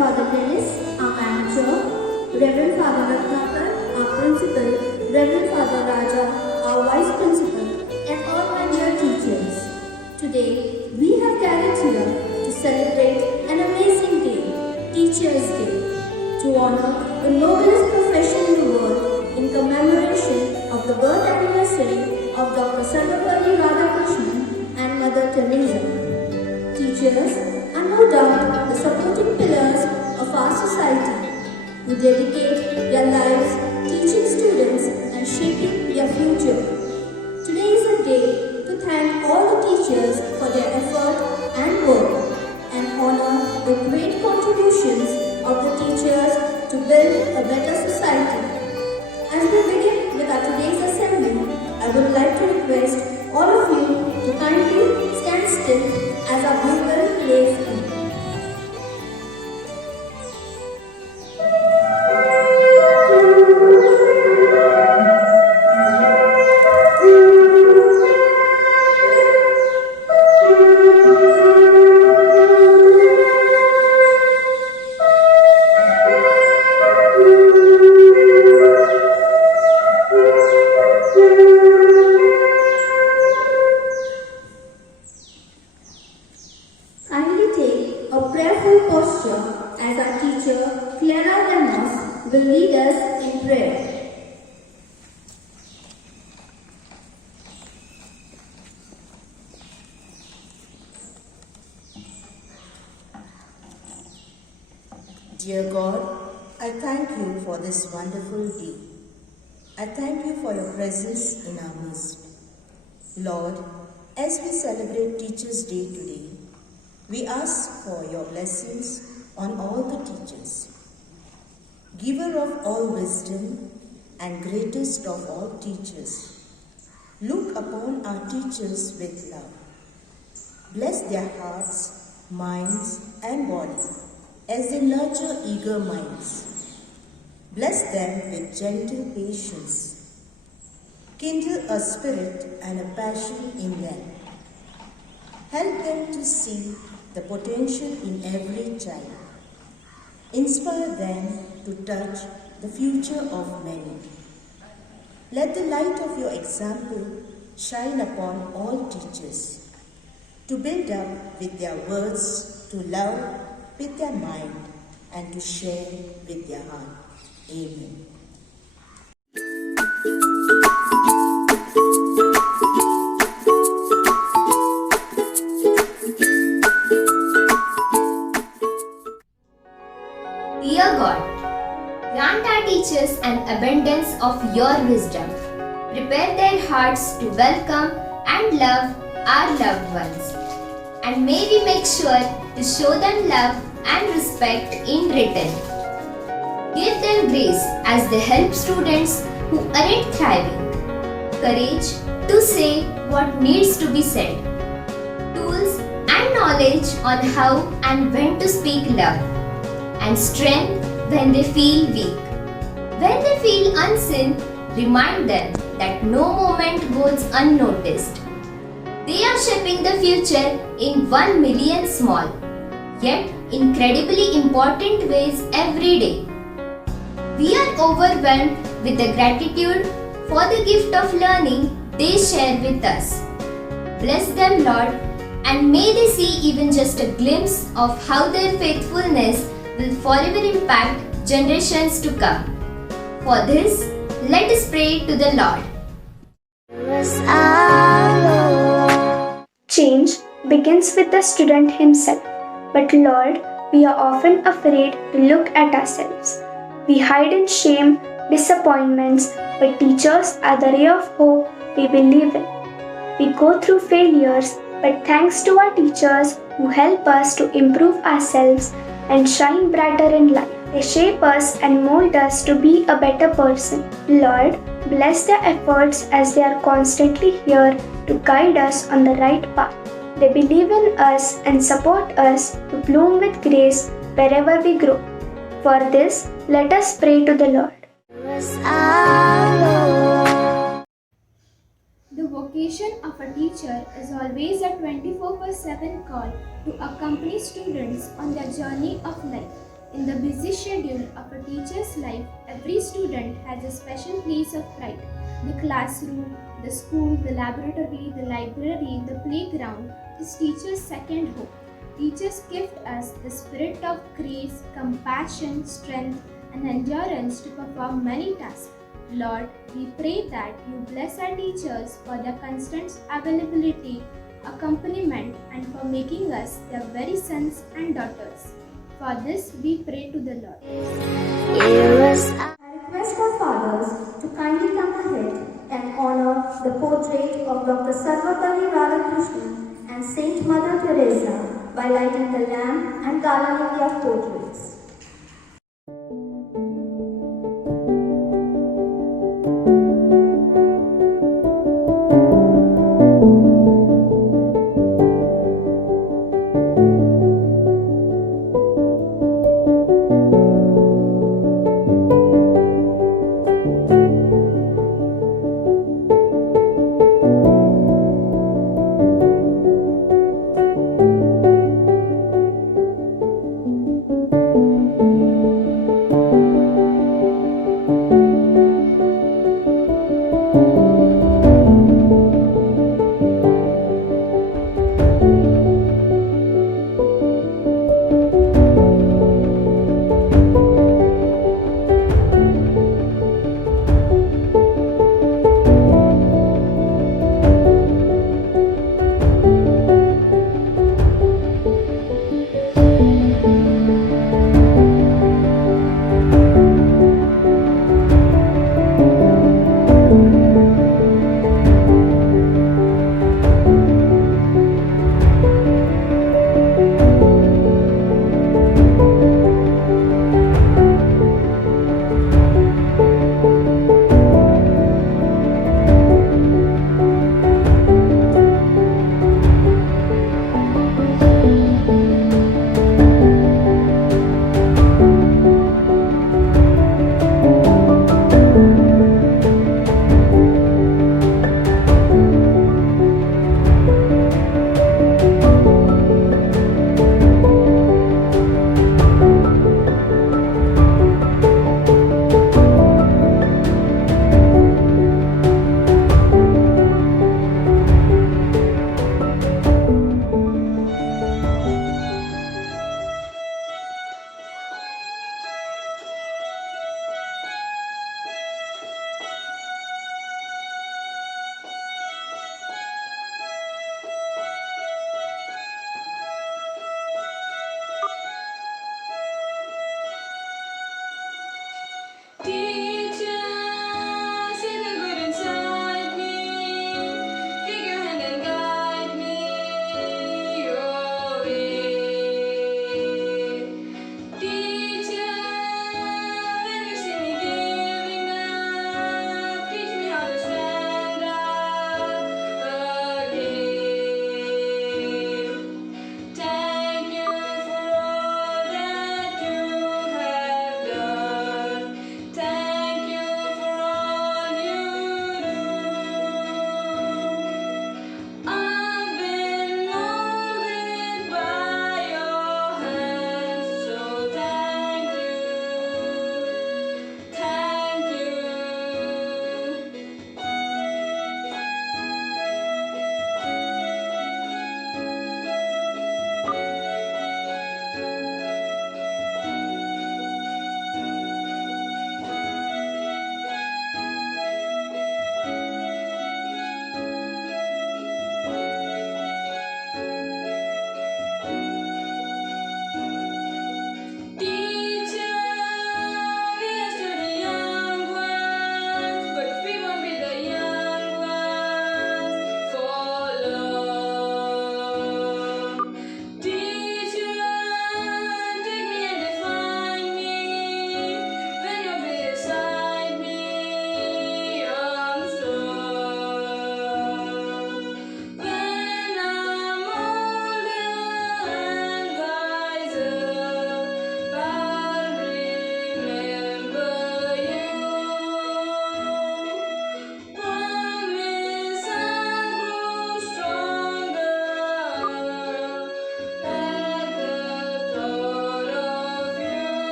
Father Dennis, our manager, Reverend Father Ratnakar, our principal, Reverend Father Raja, our vice principal, and all my dear teachers. Today, we have gathered here to celebrate an amazing day, Teachers' Day, to honor the noblest profession in the world in commemoration of the birth anniversary of Dr. Sarvapalli Radhakrishnan and Mother Teresa. Teachers are no doubt the supporting pillars of our society who dedicate their lives teaching students and shaping their future. Today is a day to thank all the teachers for their effort and work and honor the great contributions of the teachers to build a better society. As we begin with our today's assembly, I would like to request all of you to kindly stand still as our bugle plays in. Kindly take a prayerful posture as our teacher Clara Ramos will lead us in prayer. Dear God, I thank you for this wonderful day. I thank you for your presence in our midst. Lord, as we celebrate Teachers' Day today, we ask for your blessings on all the teachers. Giver of all wisdom and greatest of all teachers, look upon our teachers with love. Bless their hearts, minds, and body as they nurture eager minds. Bless them with gentle patience. Kindle a spirit and a passion in them. Help them to see the potential in every child. Inspire them to touch the future of many. Let the light of your example shine upon all teachers, to build up with their words, to love with their mind, and to share with their heart. Amen. Dear God, grant our teachers an abundance of your wisdom. Prepare their hearts to welcome and love our loved ones. And may we make sure to show them love and respect in return. Give them grace as they help students who aren't thriving. Courage to say what needs to be said. Tools and knowledge on how and when to speak love. And strength when they feel weak. When they feel unseen, remind them that no moment goes unnoticed. They are shaping the future in 1 million small, yet incredibly important ways every day. We are overwhelmed with the gratitude for the gift of learning they share with us. Bless them, Lord, and may they see even just a glimpse of how their faithfulness will forever impact generations to come. For this, let us pray to the Lord. Change begins with the student himself. But Lord, we are often afraid to look at ourselves. We hide in shame, disappointments, but teachers are the ray of hope we believe in. We go through failures, but thanks to our teachers who help us to improve ourselves and shine brighter in life. They shape us and mold us to be a better person. Lord, bless their efforts as they are constantly here to guide us on the right path. They believe in us and support us to bloom with grace wherever we grow. For this, let us pray to the Lord. The vocation of a teacher is always a 24/7 call to accompany students on their journey of life. In the busy schedule of a teacher's life, every student has a special place of pride. The classroom, the school, the laboratory, the library, the playground is teacher's second home. Teachers gift us the spirit of grace, compassion, strength, and endurance to perform many tasks. Lord, we pray that you bless our teachers for their constant availability, accompaniment, and for making us their very sons and daughters. For this, we pray to the Lord. I request our fathers to kindly come ahead and honor the portrait of Dr. Sarvapalli Radhakrishnan and Saint Mother Teresa by lighting the lamp and garlanding their portraits.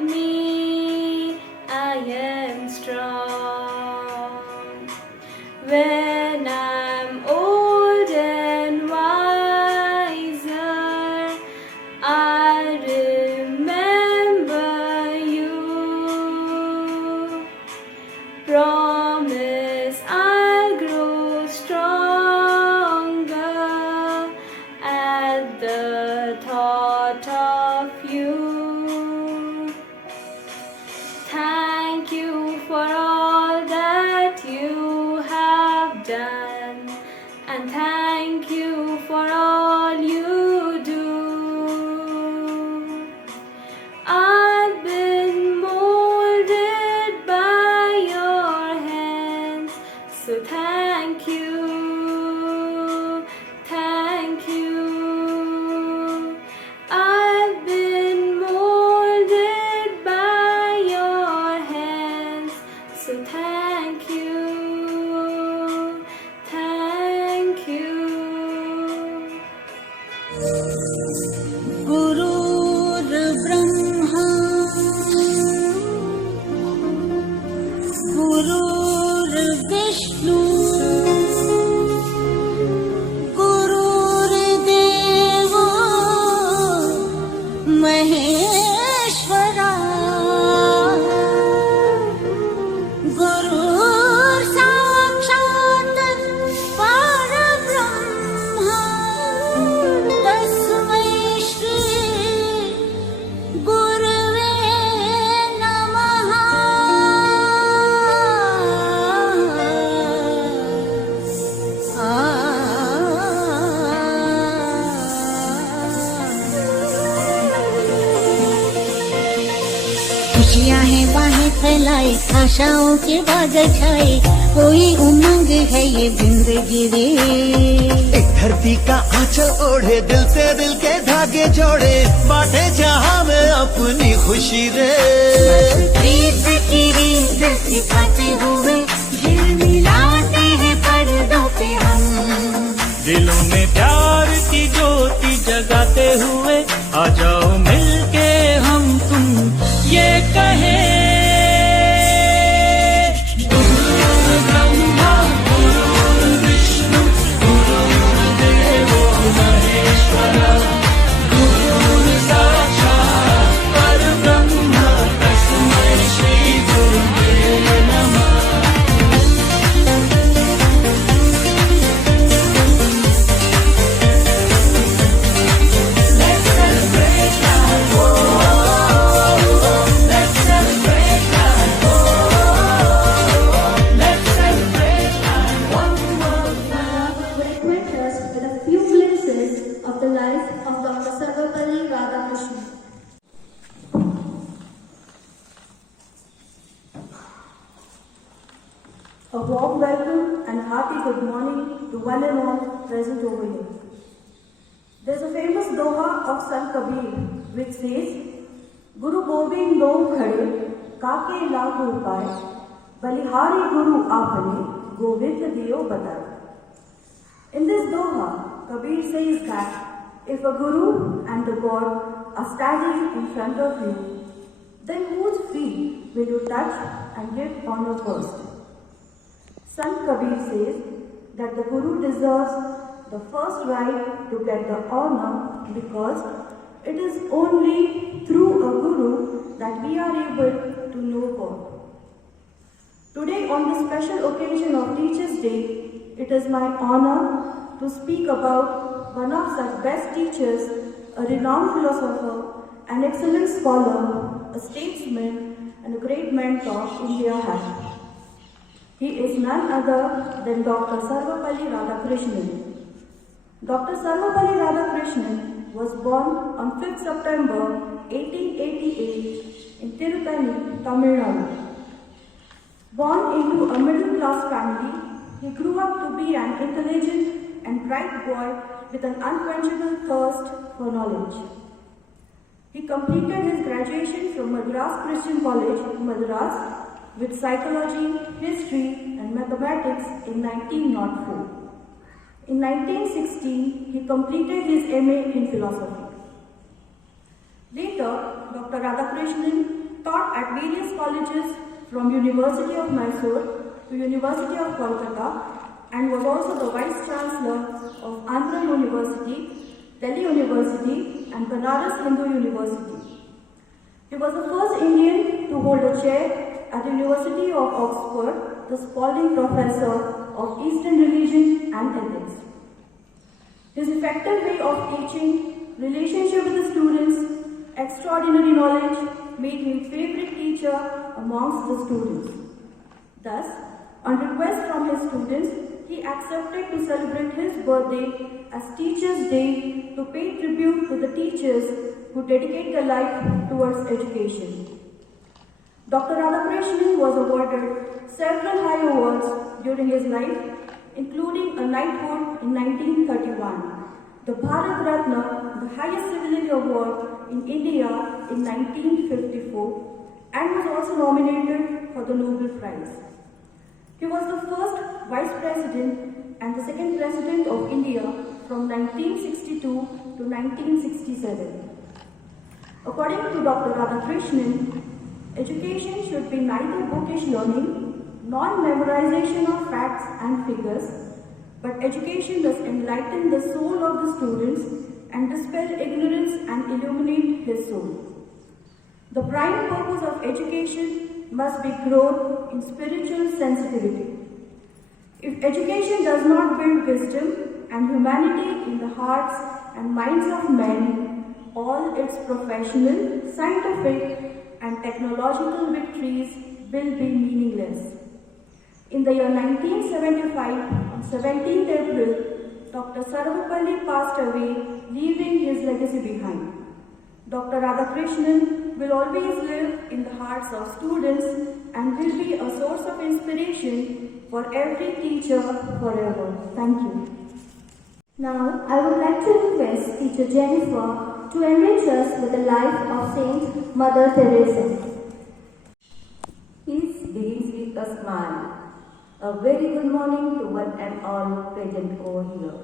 beside me, I am strong. When I'm old and wiser, I remember you. Promise I'll grow stronger at the thought of you. Thank you for all that you have done, and thank you for all you do. I've been molded by your hands, so thank you, thank you. I've been molded by your hands, so thank you, thank you. गुरुर्ब्रह्मा गुरुर्विष्णु गुरुर्देवो महेश्वरा गुरुर् साक्षात् परब्रह्मा तस्मै श्री गुरवे नमः। खुशियाँ हैं बाहें फैलाए, आशाओं के बादल छाए, कोई उमंग है ये जिंदगी रे। एक धरती का आंचल ओढ़े, दिल से दिल के धागे जोड़े, बांटे जहां में अपनी खुशी रे। प्रीत की रीत सिखाते हुए झिलमिलाते हैं पर्दों पे हम। दिलों में प्यार की ज्योति जगाते हुए आ जाओ मिलके हम तुम ये कहें। ब्रह्मा गुरुर्विष्णु गुरुर्देवो महेश्वरा गुरुर् साक्षात् परब्रह्म तस्मै श्री गुरुवे नमः। would acquaint us with a few glimpses of the life of Dr. Sarvapalli Radhakrishnan. A warm welcome and hearty good morning to one and all present over here. There's a famous doha of Sant Kabir which says, Guru Gobind do khade, kaake lagu upaay, balihari Guru aapne, Govind diyo bataye. In this doha, Kabir says that if a Guru and a God are standing in front of you, then whose feet will you touch and give honor first? Sant Kabir says that the Guru deserves the first right to get the honor because it is only through a Guru that we are able to know God. Today on this special occasion of Teachers' Day, it is my honor to speak about one of such best teachers, a renowned philosopher, an excellent scholar, a statesman and a great mentor India has. He is none other than Dr. Sarvapalli Radhakrishnan. Dr. Sarvapalli Radhakrishnan was born on 5th September 1888 in Tirupani, Tamil Nadu. Born into a middle-class family, he grew up to be an intelligent and bright boy with an unquenchable thirst for knowledge. He completed his graduation from Madras Christian College, Madras, with psychology, history and mathematics in 1904. In 1916, he completed his MA in philosophy. Later, Dr. Radhakrishnan taught at various colleges from University of Mysore to University of Kolkata and was also the Vice Chancellor of Andhra University, Delhi University and Banaras Hindu University. He was the first Indian to hold a chair at the University of Oxford, the Spalding Professor of Eastern Religion and Ethics. His effective way of teaching, relationship with the students, extraordinary knowledge made him favorite teacher amongst the students. Thus, on request from his students, he accepted to celebrate his birthday as Teachers' Day to pay tribute to the teachers who dedicate their life towards education. Dr. Radhakrishnan was awarded several high awards during his life, including a knighthood in 1931, the Bharat Ratna, the highest civilian award in India in 1954, and was also nominated for the Nobel Prize. He was the first Vice President and the second President of India from 1962 to 1967. According to Dr. Radhakrishnan, education should be neither bookish learning, non-memorization of facts and figures, but education must enlighten the soul of the students and dispel ignorance and illuminate his soul. The prime purpose of education must be growth in spiritual sensitivity. If education does not build wisdom and humanity in the hearts and minds of men, all its professional, scientific and technological victories will be meaningless. In the year 1975, on 17th April, Dr. Sarvapalli passed away, leaving his legacy behind. Dr. Radhakrishnan will always live in the hearts of students and will be a source of inspiration for every teacher forever. Thank you. Now, I would like to request Teacher Jennifer to enrich us with the life of Saint Mother Teresa. Peace begins with a smile. A very good morning to one and all present over here.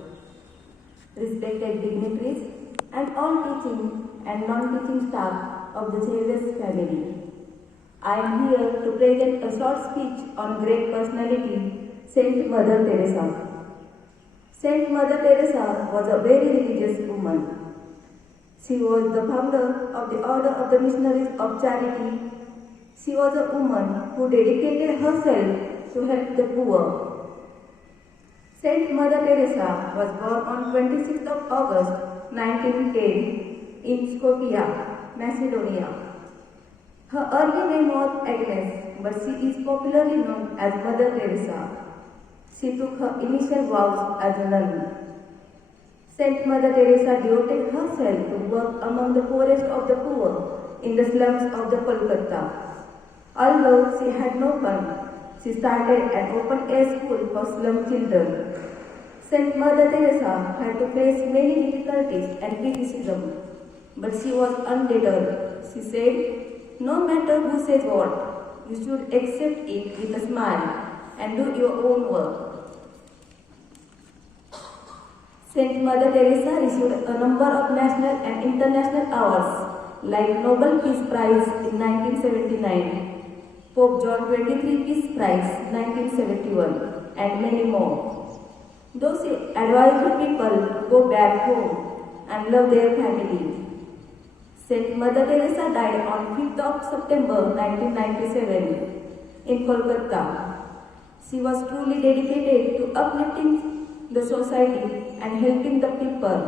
Respected dignitaries and all teaching and non-teaching staff of the Xavier's family. I am here to present a short speech on great personality, Saint Mother Teresa. Saint Mother Teresa was a very religious woman. She was the founder of the Order of the Missionaries of Charity. She was a woman who dedicated herself to help the poor. Saint Mother Teresa was born on 26th of August 1910 in Skopje, Macedonia. Her early name was Agnes, but she is popularly known as Mother Teresa. She took her initial vows as a nun. Saint Mother Teresa devoted herself to work among the poorest of the poor in the slums of the Kolkata. Although she had no funds, she started an open-air school for slum children. Saint Mother Teresa had to face many difficulties and criticism, but she was undeterred. She said, "No matter who says what, you should accept it with a smile and do your own work." Saint Mother Teresa received a number of national and international awards like Nobel Peace Prize in 1979, Pope John XXIII Peace Prize 1971 and many more. Though she advised people to go back home and love their family. Saint Mother Teresa died on 5th of September 1997 in Kolkata. She was truly dedicated to uplifting the society and helping the people.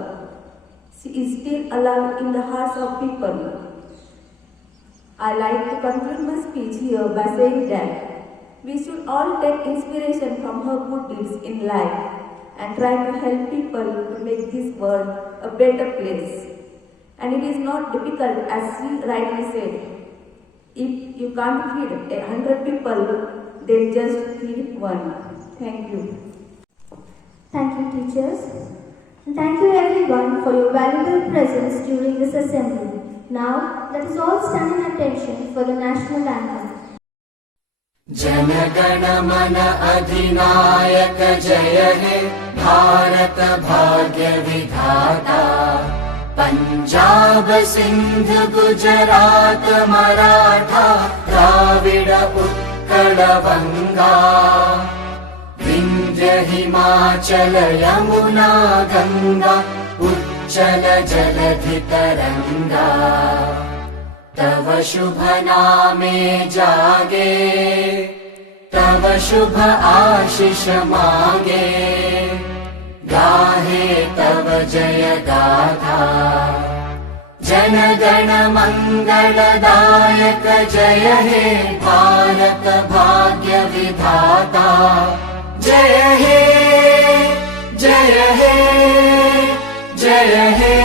She is still alive in the hearts of people. I like to conclude my speech here by saying that we should all take inspiration from her good deeds in life and try to help people to make this world a better place. And it is not difficult, as she rightly said. If you can't feed 100 people, then just feed one. Thank you. Thank you, teachers. And thank you everyone for your valuable presence during this assembly. Now, let us all stand in attention for the national anthem. जनगण मन अधिनायक जय हे भारत भाग्य विधाता पंजाब सिंध गुजरात मराठा द्राविड उत्कल बंगा विंध्य हिमाचल यमुना गंगा उच्चल जलधि तरंगा तव शुभ नामे जागे तव शुभ आशीष मागे गाहे तव जय गाथा जन गण मंगलदायक जय हे भारत भाग्य विधाता जय हे जय हे जय हे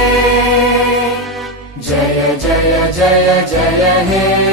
जय जय जय जय हे